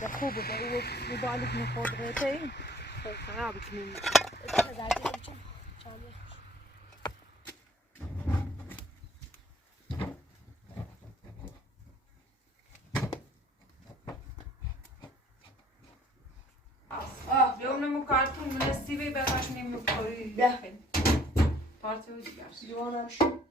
ده خوبه ده موبایلت میخورد ریته خراب کنیم بیام نمو کارتون منستی بی بقاش نیم بخوری ده پارتی رو دیگر دیوانم شد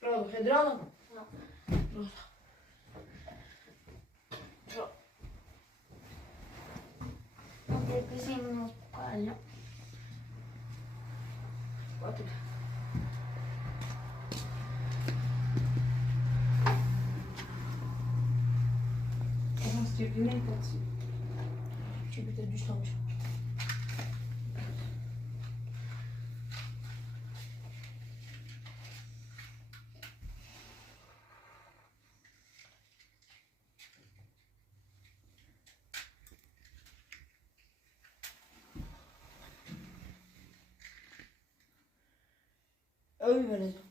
Prova, Redrano? No. Prova. Prova. Anche così non sbaglio. Guarda. Non stai più nei cazzi. Ci vedo giusto oggi. Öyle vereceğim.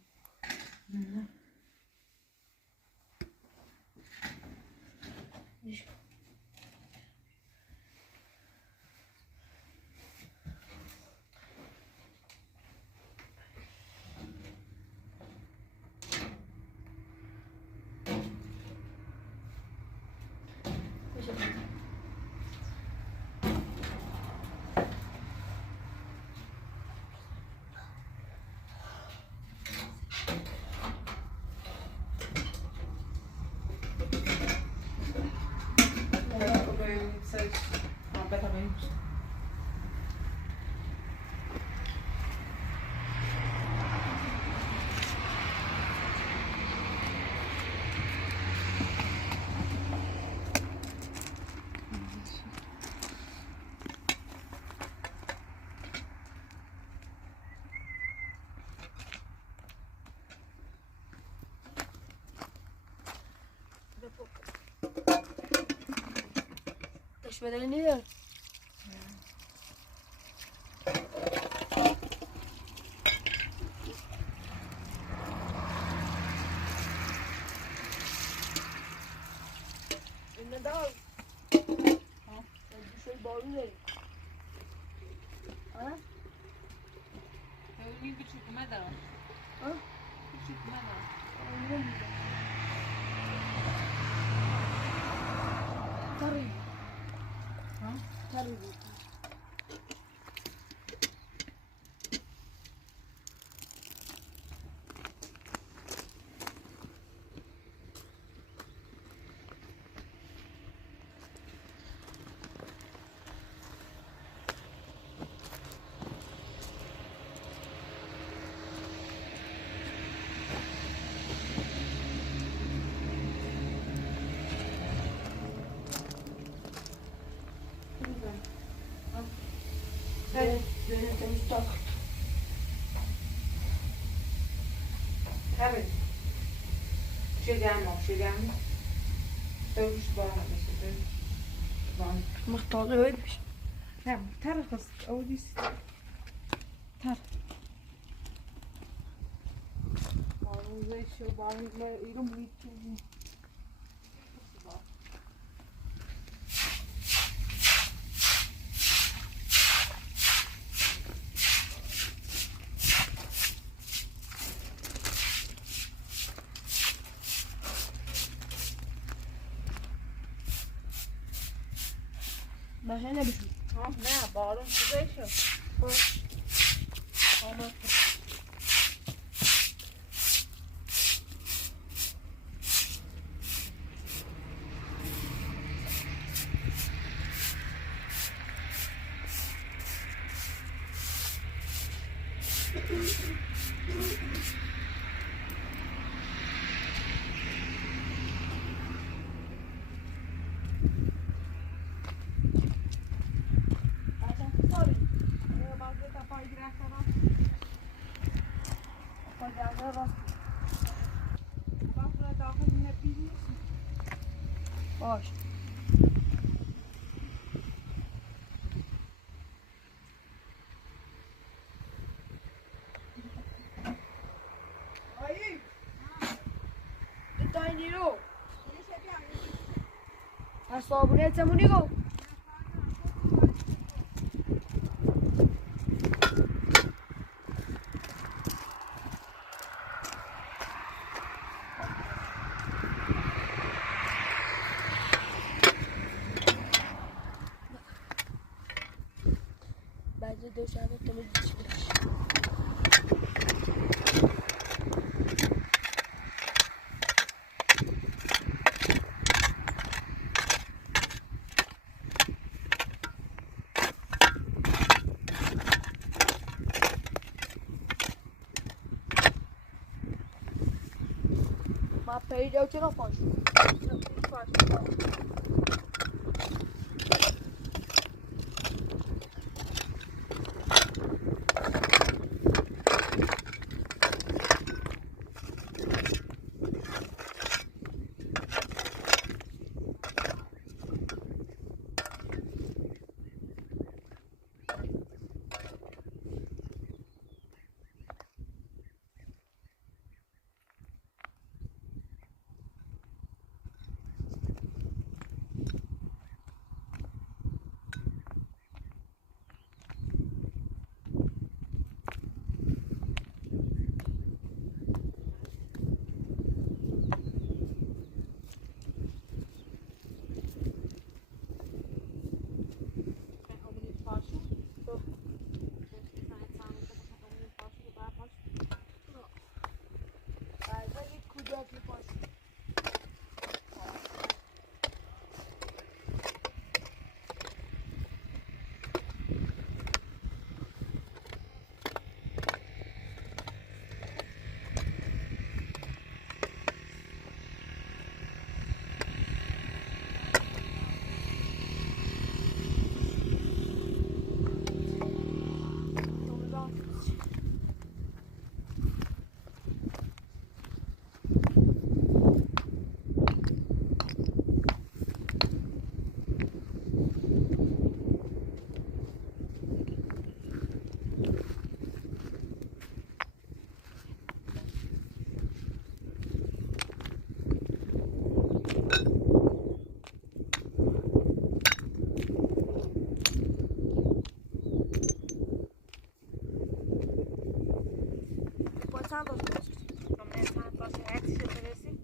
Completamente. Taş bedeli ne diyor? Ne daha? Ha? Bir şey bağlı değil. Ha? Öyle bir çökme de var. Ha? Bir çökme de var. Öyle mi? Tarih. Ha? Tarih. Benim müstak. Tabii. Chegamos. Todos barras, vamos. Muhtar öyleymiş. Tamam, tar kız, o dis. Tar. Vallahi şu bağımla irum bitti. باشه نمیشه. نه بارون چیزه شد. آمد. باش. آیی دای نیرو. از صابونه چمونی گو. بعد دو ساعت تو می‌گیری. ما پیدا چرا پاش؟ چند باشه باشه من چند باشه عکسش برسی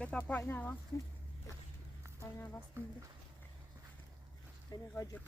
بتا پایین هواست پایین هواست میده بینه غاجب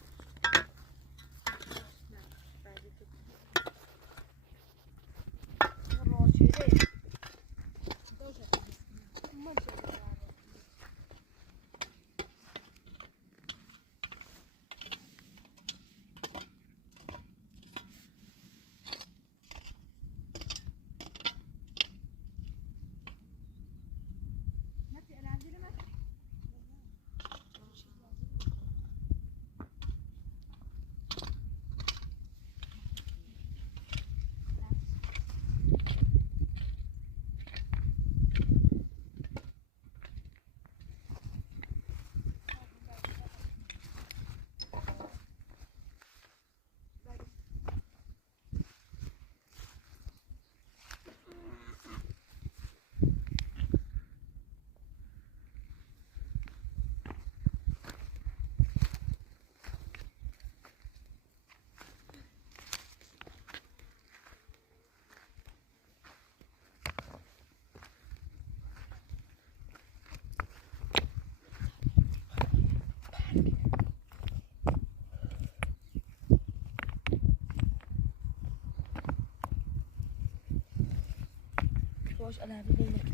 باش العب دينك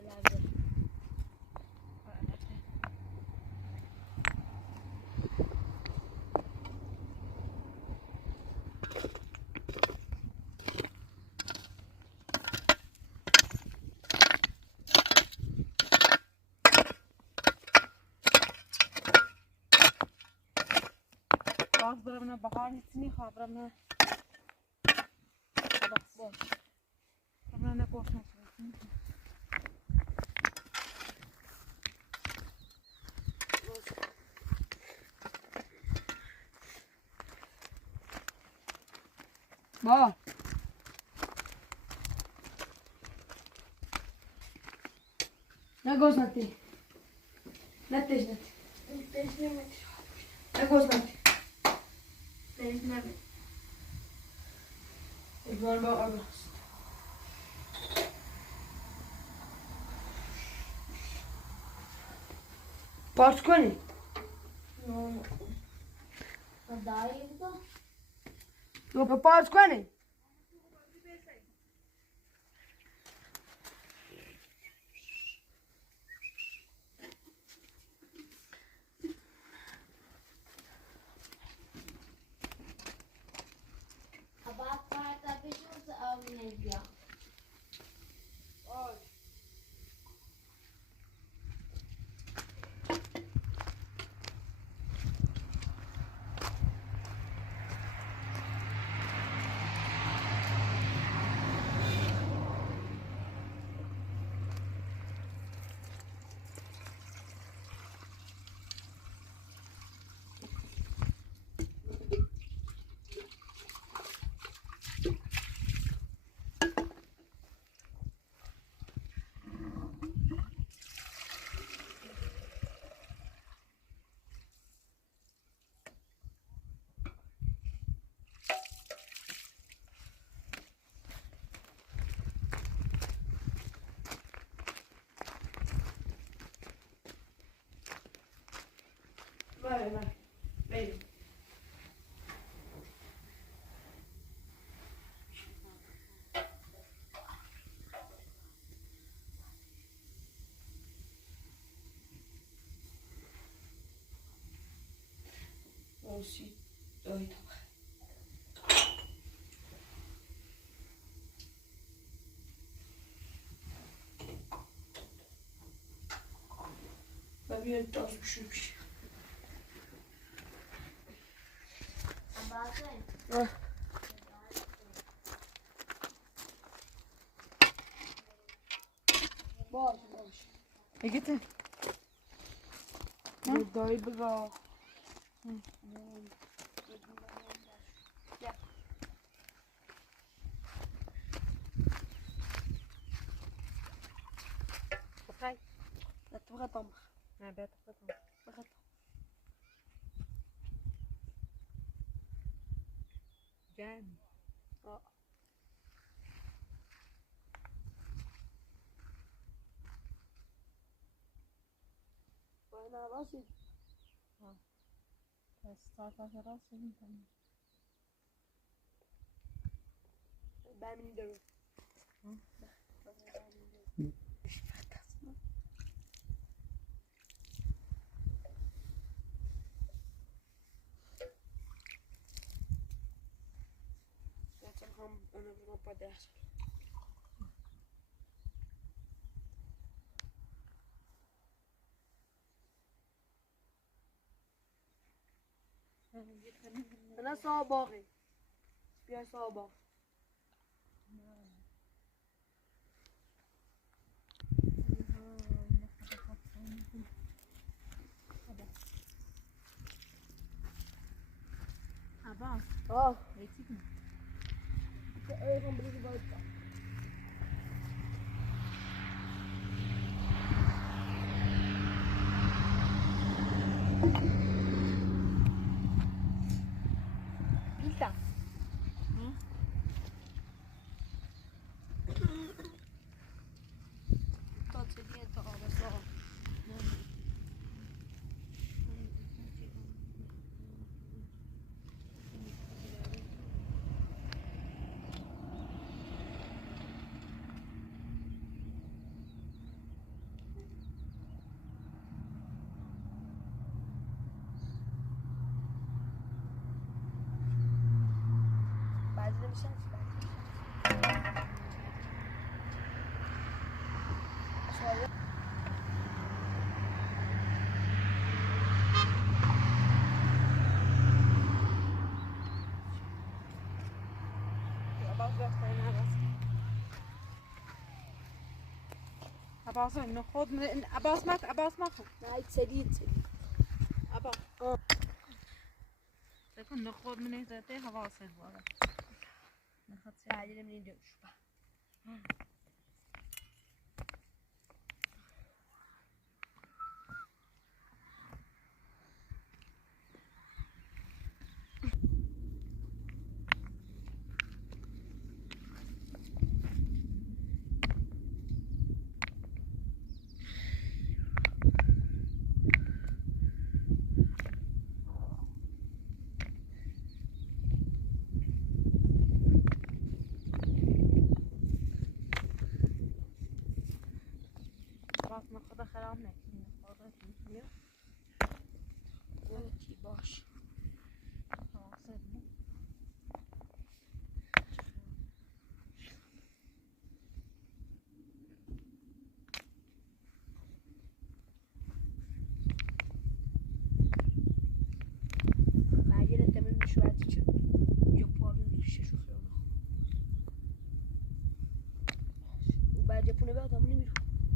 العب ده خبرنا بحال سني خبرنا باش خبرنا نقوش با نگوز نتی نتیش نتی نگوز نتی ادوار با آب هست پارچ کنی تو پارچ کنی Vale, vale. Ven. Oh, sí. Ahorita. Va bien, entonces, şuymuş. باش باش اگه دایی بگاه بخیر لا تبغى طمخ نه بیاد خودم بغى جان وانا راسي بس طاقة راسي میکنم بعمل درو هم انا بروبا داخل انا صاباغي بيا صاباغ ابا بیتیدم ايه هم بليز بايت Lita. Tot dietro ora so. Abbas نخود Abbas ما خود نه تسدید Abbas تكون نخود من ذاته هوا صيد والله نخد بعدين من يدوش نخود خراب نکنی نخود نکنی چی باش هوا صيد بعدين انت من شوية جبوا من الشيش وخيانة وبعد جبونا بقى ضمني منه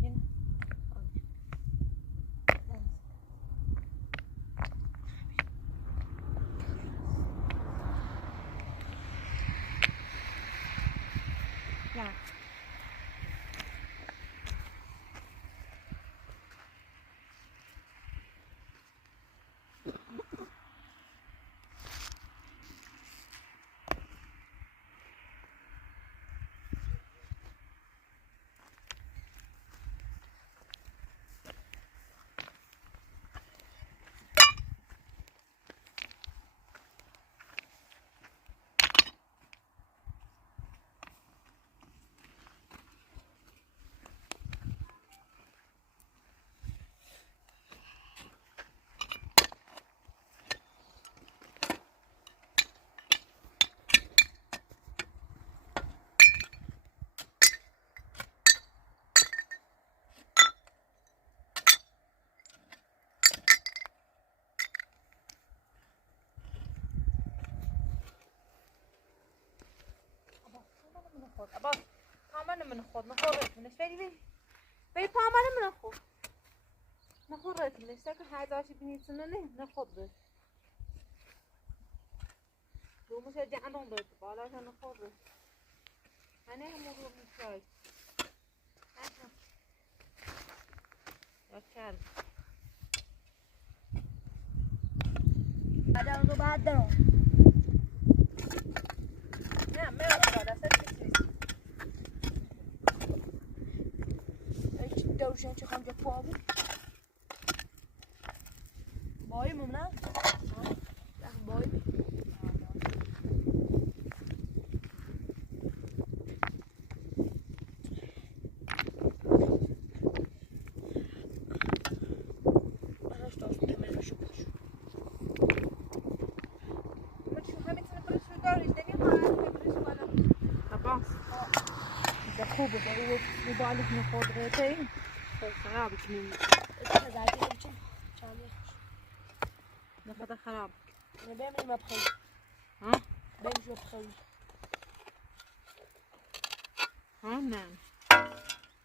هنا يعني Abbas پامن من خود نخورت منش بی پامن من خود نخورت منش سکه هایداشی بینیسونه نه نخود بی دو مشه جانون بی بالاش نخود بی هنه همون رو میشای یا چل بعد رو بعد درم نه میرم دست دوشن چه خانجا پا بود بایی ممنه بایی براش داست تمرین شو باش من شو همیتونه برشو داری دنیا خواهد برشو بالا عباس ده خوبه ده هو بالك نخود غيتين خراب كنين اذا زعلتي بچن چالی نخود خراب انا بعمل ما بخير ها بعمل شو بخير ها نعم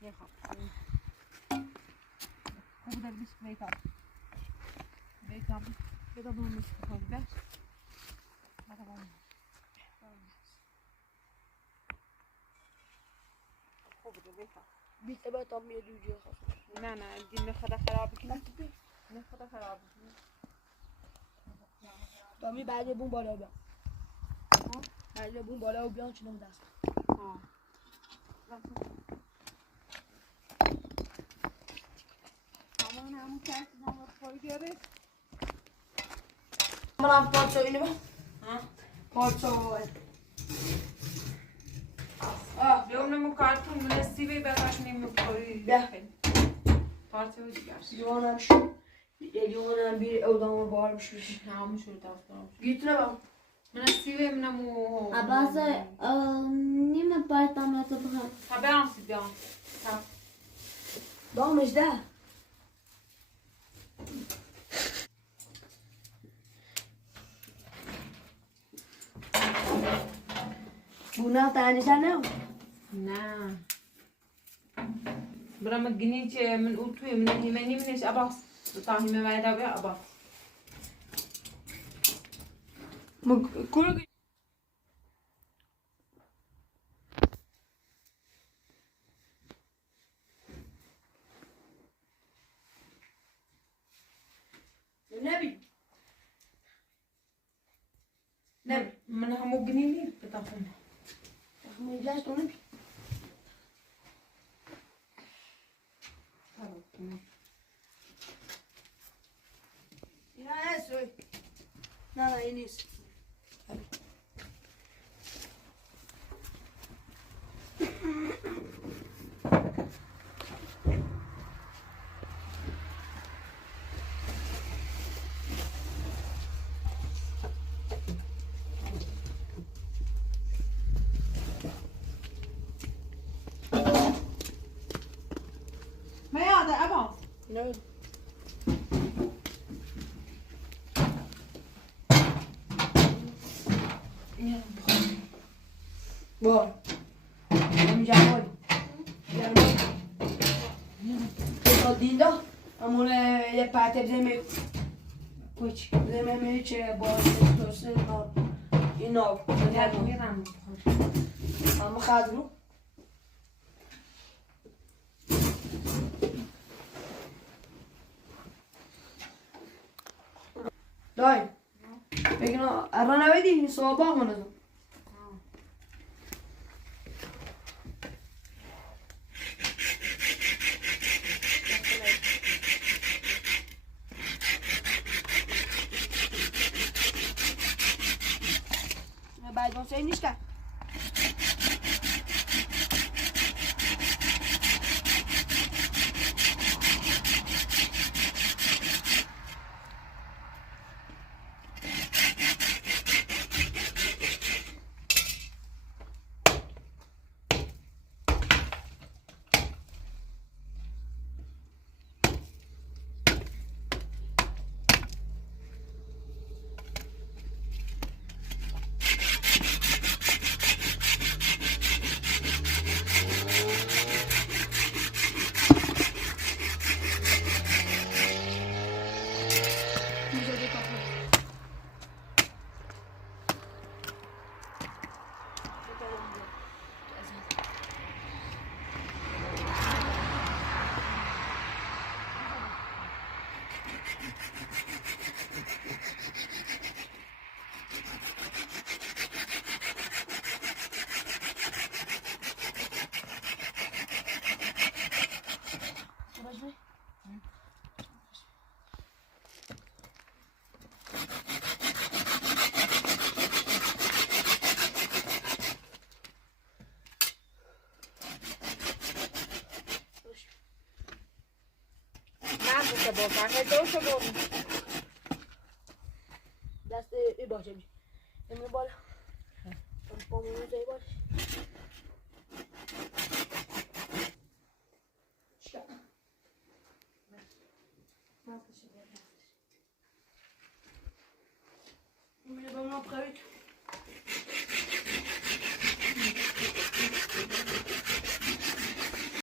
يا خب خوب ده بيش بيتاب كده ما مش بخير بس هذا بقى خوب ده بيتاب بیت با تام میاد جو خاص نه نه دي نخود خراب كنين نخود خراب كنين تامی بعد بون بالا بیان بعد بون بالا بیان چنم دست ها تمام همون کسی ما خواهی بیاره من پارچه اینو با پارچه بیام کارتون من سیبی براش نمی‌خوری بیا. پارچه و دیگرش لیوانم بیر اودام بار بشوش همون شروع داستان گیتونه با من سیوی منمو عباس نیم پایتامت بخوام. ها بیام سی بیام ها دامش ده بونا تانیشا نه نه برام گنین چه من اوتوی من هیمنی منش عباس تا هیمه وایدا بیا عباس کلو نبي نبي من همو گنینی بتاخم ما يجلاش تو نبي يا سوي لا لا ينيس ما يعطي عباس نعم بار هم جوال تو دیدا همون یه پرتب زمین کوچ زمین چه باز توسه اینا میرم اما خدرو دای بگن الان نویدی این صحابه منظم بعد واسه نیست دست ای باشه میشه امروز بالا پامون ای باشه میره با ما پرویک